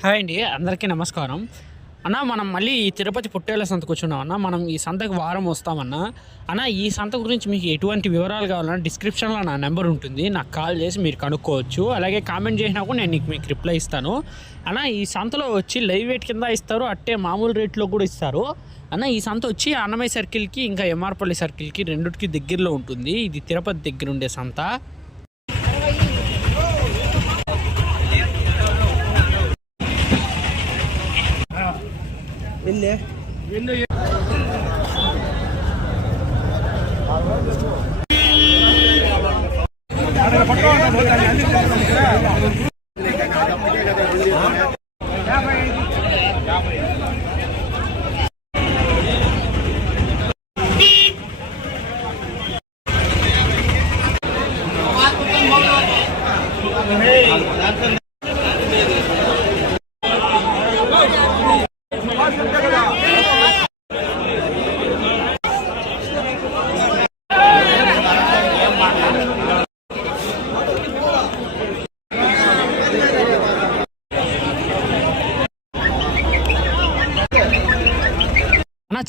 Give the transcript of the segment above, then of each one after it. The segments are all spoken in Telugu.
హాయ్ అండి అందరికీ నమస్కారం. అన్న మనం మళ్ళీ ఈ తిరుపతి పుట్టేళ్ళ సంత కూర్చున్నాం అన్న మనం ఈ సంతకు వారం వస్తామన్నా. అన్న ఈ సంత గురించి మీకు ఎటువంటి వివరాలు కావాలన్నా డిస్క్రిప్షన్లో నా నెంబర్ ఉంటుంది. నాకు కాల్ చేసి మీరు కనుక్కోవచ్చు. అలాగే కామెంట్ చేసినా కూడా నేను నీకు మీకు రిప్లై ఇస్తాను. అన్న ఈ సంతలో వచ్చి లైవ్ వెయిట్ కింద ఇస్తారు అట్టే మామూలు రేట్లో కూడా ఇస్తారు. అన్న ఈ సంత వచ్చి అన్నమయ్య సర్కిల్కి ఇంకా ఎంఆర్పల్లి సర్కిల్కి రెండుకి దగ్గరలో ఉంటుంది. ఇది తిరుపతి దగ్గర ఉండే సంత. எல்லு எல்லு பக்கம்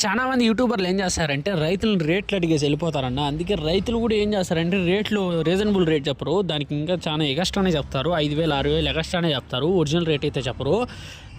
చాలా మంది యూట్యూబర్లు ఏం చేస్తారంటే రైతులను రేట్లు అడిగేసి వెళ్ళిపోతారన్న. అందుకే రైతులు కూడా ఏం చేస్తారంటే రేట్లు రీజనబుల్ రేట్ చెప్పరు. దానికి ఇంకా చాలా ఎగస్ట్రానే చెప్తారు. ఐదు వేలు ఆరు వేలు ఎగస్ట్రానే చెప్తారు. ఒరిజినల్ రేట్ అయితే చెప్పరు.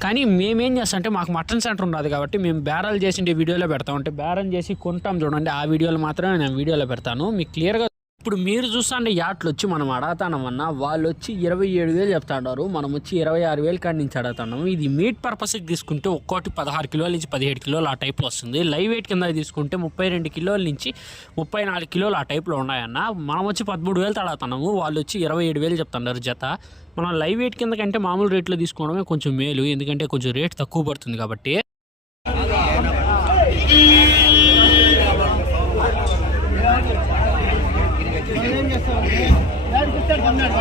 కానీ మేమేం చేస్తాం అంటే మాకు మటన్ సెంటర్ ఉండదు కాబట్టి మేము బేరాలు చేసిండే వీడియోలో పెడతాం. అంటే బేరం చేసి కొంటాం చూడండి. ఆ వీడియోలు మాత్రమే నేను వీడియోలో పెడతాను. మీకు క్లియర్గా ఇప్పుడు మీరు చూసండి యాట్లు వచ్చి మనం అడగతానమన్నా వాళ్ళు వచ్చి ఇరవై ఏడు వేలు చెప్తాడారు. మనం వచ్చి ఇరవై ఆరు వేలు కాడి నుంచి అడుగుతున్నాము ఇది మీట్ పర్పస్కి తీసుకుంటే ఒక్కోటి పదహారు కిలోల నుంచి పదిహేడు కిలోలు ఆ టైప్లో వస్తుంది. లైవ్ వెయిట్ కింద తీసుకుంటే ముప్పై రెండు కిలోల నుంచి ముప్పై నాలుగు కిలోలు ఆ టైప్లో ఉన్నాయన్న మనం వచ్చి పదమూడు వేలు అడుగుతున్నాము వాళ్ళు వచ్చి ఇరవై ఏడు వేలు చెప్తున్నారు జత. మనం లైవ్ వెయిట్ కింద కంటే మామూలు రేట్లో తీసుకోవడమే కొంచెం మేలు ఎందుకంటే కొంచెం రేట్ తక్కువ పడుతుంది కాబట్టి.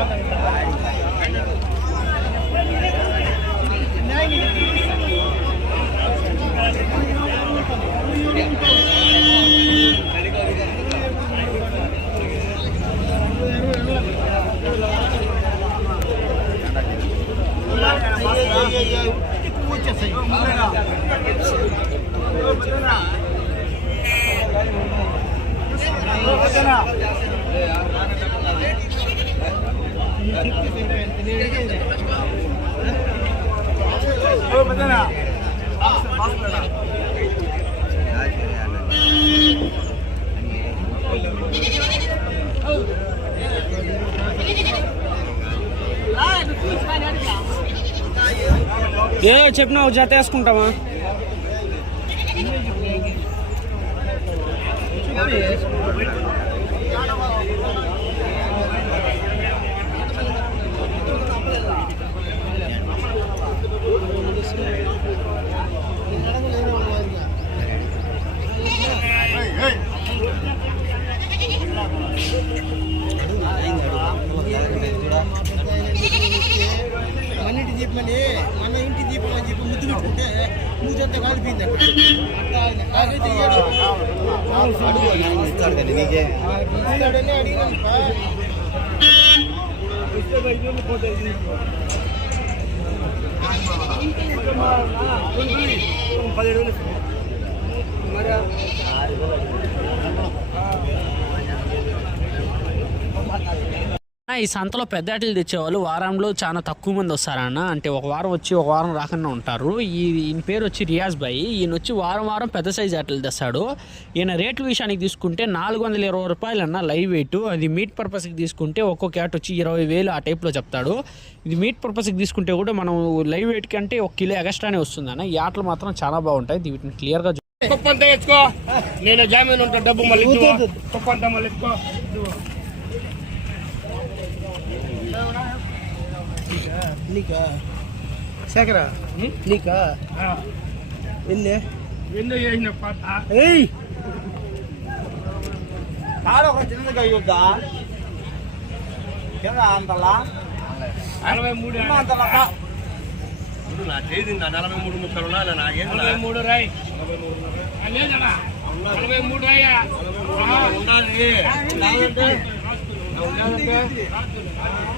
Thank you. ఏ చెప్పినా ఒక జత వేసుకుంటామా ఇయ్యడు. ఇస్తాడని అడిగినాను పా. ఇస్తే బయట నుండి పోతాయి. పదిహేడు వేలు ఇస్తాను. మరి ఈ సంతలో పెద్ద ఆటలు తెచ్చేవాళ్ళు వారంలో చాలా తక్కువ మంది వస్తారన్న. అంటే ఒక వారం వచ్చి ఒక వారం రాకుండా ఉంటారు. ఈ ఈయన పేరు వచ్చి రియాజ్ భాయ్. ఈయన వచ్చి వారం వారం పెద్ద సైజ్ ఆటలు తెస్తాడు. ఈయన రేట్ల విషయానికి తీసుకుంటే నాలుగు వందల ఇరవై రూపాయలు అన్న లైవ్ వెయిట్. అది మీట్ పర్పస్కి తీసుకుంటే ఒక్కొక్క క్యాట్ వచ్చి ఇరవై వేలు ఆ టైప్లో చెప్తాడు. ఇది మీట్ పర్పస్కి తీసుకుంటే కూడా మనం లైవ్ వెయిట్ కంటే ఒక కిలో ఎక్స్ట్రానే వస్తుంది అన్న ఈ ఆటలు మాత్రం చాలా బాగుంటాయి. వీటిని క్లియర్గా కుప్పంతా ఎత్తుకో నేను జామీన్ ఉంటా. డబ్బు మళ్ళీ. కుప్పంతా మళ్ళీ ఎత్తుకో నీకా? శేఖరా నీకా? ఎన్ని ఎందుకు చేసిన ఏయ్! నలభై మూడు నలభై మూడు ముక్కలు నాకేం నలభై మూడు రాయి. ఆ, లేదన్నా నలభై మూడు రాయా? ఉండాలి. ముక్కులేవా ఆ. సాకరా నేను నలభై మూడున్నరంటే లేదండి మూడున్నర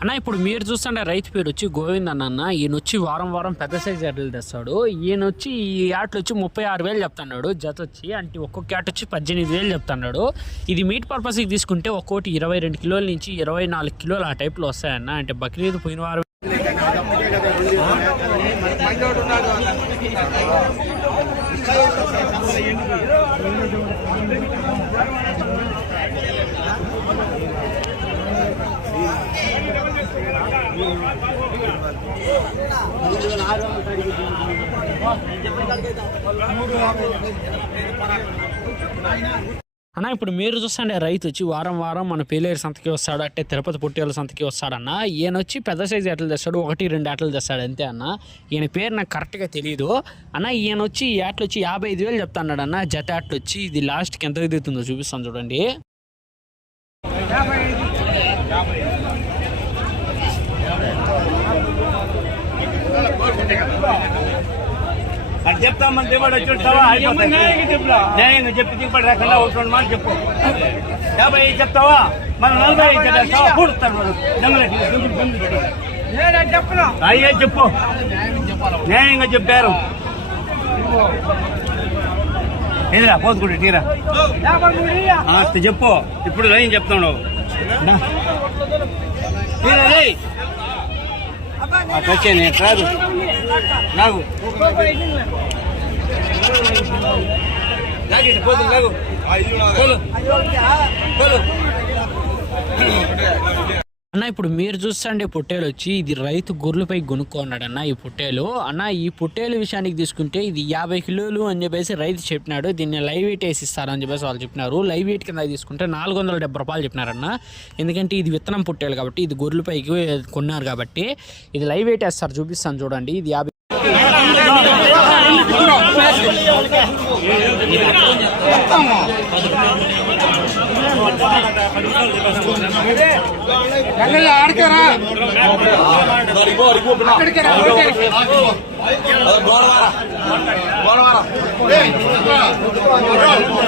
అన్న ఇప్పుడు మీరు చూస్తుంటే రైతు పేరు వచ్చి గోవింద్ అన్న అన్న ఈయన వచ్చి వారం వారం పెద్ద సైజ్ ఎడ్లు తెస్తాడు. ఈయన వచ్చి ఈ యాట్లు వచ్చి ముప్పై ఆరు వేలు చెప్తున్నాడు. జత వచ్చి అంటే ఒక్కొక్క యాట్ వచ్చి పద్దెనిమిది వేలు చెప్తున్నాడు. ఇది మీట్ పర్పస్కి తీసుకుంటే ఒక్కోటి ఇరవై రెండు కిలోల నుంచి ఇరవై నాలుగు కిలోలు ఆ టైప్లో వస్తాయన్న. అంటే బక్రీద్ పోయిన వారం అన్న ఇప్పుడు మీరు చూస్తుండే రైతు వచ్చి వారం వారం మన పేలేరు సంతకి వస్తాడు అంటే తిరుపతి పుట్టేల సంతకి వస్తాడన్న. ఈయన వచ్చి పెద్ద సైజు ఏటలు తెస్తాడు ఒకటి రెండు ఏటలు తెస్తాడు అంతే అన్న. ఈయన పేరు నాకు కరెక్ట్గా తెలియదు అన్న ఈయన వచ్చి ఈ ఆటలు వచ్చి యాభై ఐదు వేలు చెప్తాడు అన్న. జత ఏటలు వచ్చి ఇది లాస్ట్కి ఎంత ఎదుగుతుందో చూపిస్తాను చూడండి. అది చెప్తామని దిగుబడి వచ్చి ఉంటావా న్యాయంగా చెప్పి దిగుబడి రాకుండా ఒకటి మాట చెప్పు. యాభై ఐదు చెప్తావా? మనం నలభై ఐదు చెప్పేస్తావా పూడుతాడు వాడు అయ్యే చెప్పు. న్యాయంగా చెప్పారు. ఏదిరా పోతుకుంటే తీరా. చెప్పు. ఇప్పుడు లైన్ చెప్తాడు తీరా రేయ్. అటు వచ్చే నేను రాదు లాగిట్టు పోతుంది. పోలు. అన్న ఇప్పుడు మీరు చూస్తండి పుట్టేలు వచ్చి ఇది రైతు గొర్రెలపై కొనుక్కున్నాడన్న ఈ పుట్టేలు అన్న ఈ పుట్టేలు విషయానికి తీసుకుంటే ఇది యాభై కిలోలు అని చెప్పేసి రైతు చెప్పినాడు దీన్ని లైవ్ వెయిట్ వేసి ఇస్తారని చెప్పేసి వాళ్ళు చెప్పినారు లైవ్ వెయిట్ కింద తీసుకుంటే నాలుగు వందల డెబ్బై రూపాయలు చెప్పినారన్న ఎందుకంటే ఇది విత్తనం పుట్టేలు కాబట్టి ఇది గొర్రెలపైకి కొన్నారు కాబట్టి ఇది లైవ్ వెయిట్ వేస్తారు చూపిస్తాను చూడండి ఇది యాభై நல்லா ఆడకరా రిపో రిపో పిన్న ఆడకరా గోడవారా గోడవారా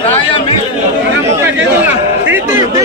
రాయా మీ ముక్క చేతున్నా తీతి తీతి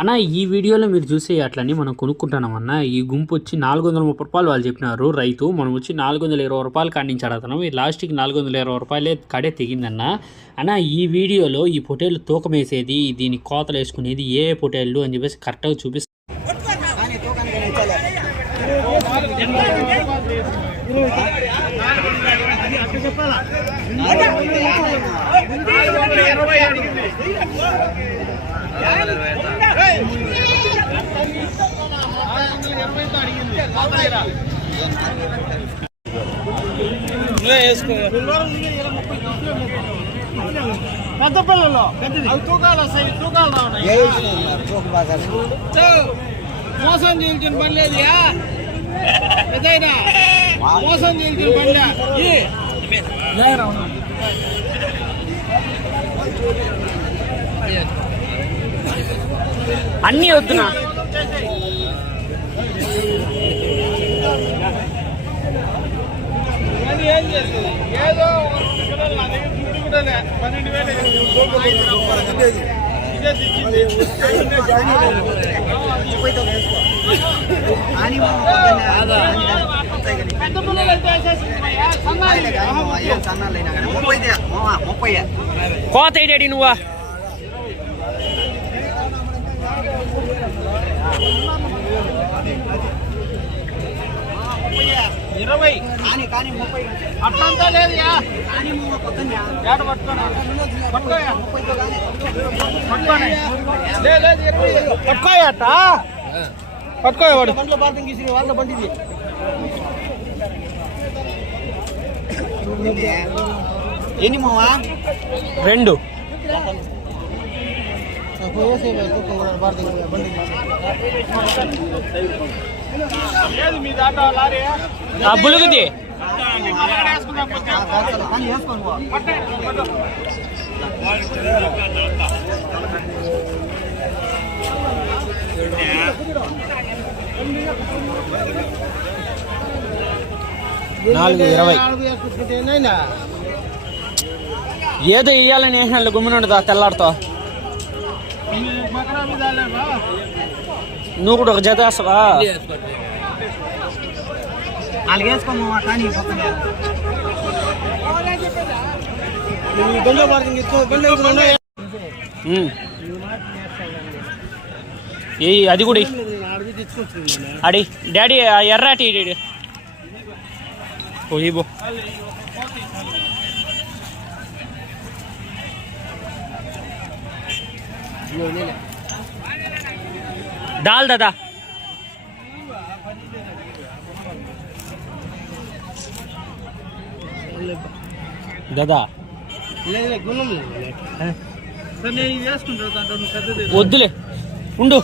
అన్న ఈ వీడియోలో మీరు చూసే అట్లని మనం కొనుక్కుంటున్నాం అన్న. ఈ గుంపు వచ్చి నాలుగు వందల ముప్పై రూపాయలు వాళ్ళు చెప్పినారు. రైతు మనం వచ్చి నాలుగు వందల ఇరవై రూపాయలు కాడించి అడుగుతున్నాం ఈ లాస్ట్కి నాలుగు వందల ఇరవై రూపాయలే కాడే తెగిందన్న. అన్న ఈ వీడియోలో ఈ పొటేలు తూకం వేసేది దీని కోతలు వేసుకునేది ఏ పొటేళ్ళు అని చెప్పేసి కరెక్ట్గా చూపిస్తాను పెద్ద పిల్లలు అవి తూకాలు వస్తాయి తూకాలు రావున్నాయి మోసం చేయించిన పని లేదు మోసం చేయించిన పని లే. ఈ. అన్నీ వద్దునా కానీ ఏం చేస్తుంది ఏదో ఒక పిల్లలు నా దగ్గర దుడ్డు కూడా లే. పన్నెండు వేలు ఇదే కోత ఏడాడి నువ్వా ఇరవై. అట్లంతా లేదు పట్టుకోయట? పట్టుకోవాడు బండ్ల పార్థం గీసి వాళ్ళ బండిది. ఎన్ని మావా? రెండు. లారీ ఆ బులుగుది. నాలుగు ఇరవై. ఏదో ఇయ్యాలని వేసినాళ్ళు గుమ్మినుండదా తెల్లాడుతో మీ పక్కన మీద లేవా? నువ్వు కూడా ఒక జత వేస్తావా? అది కూడా అడి డాడీ ఆ ఎర్రాటి పోయి బో. దాదా దాంట్లో నువ్వు పెద్దది వద్దులే ఉండు.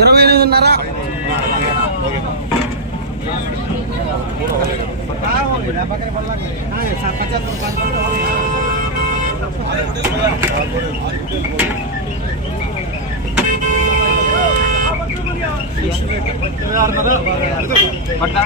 ఇరవై ఎనిమిదిన్నర. పట్టా.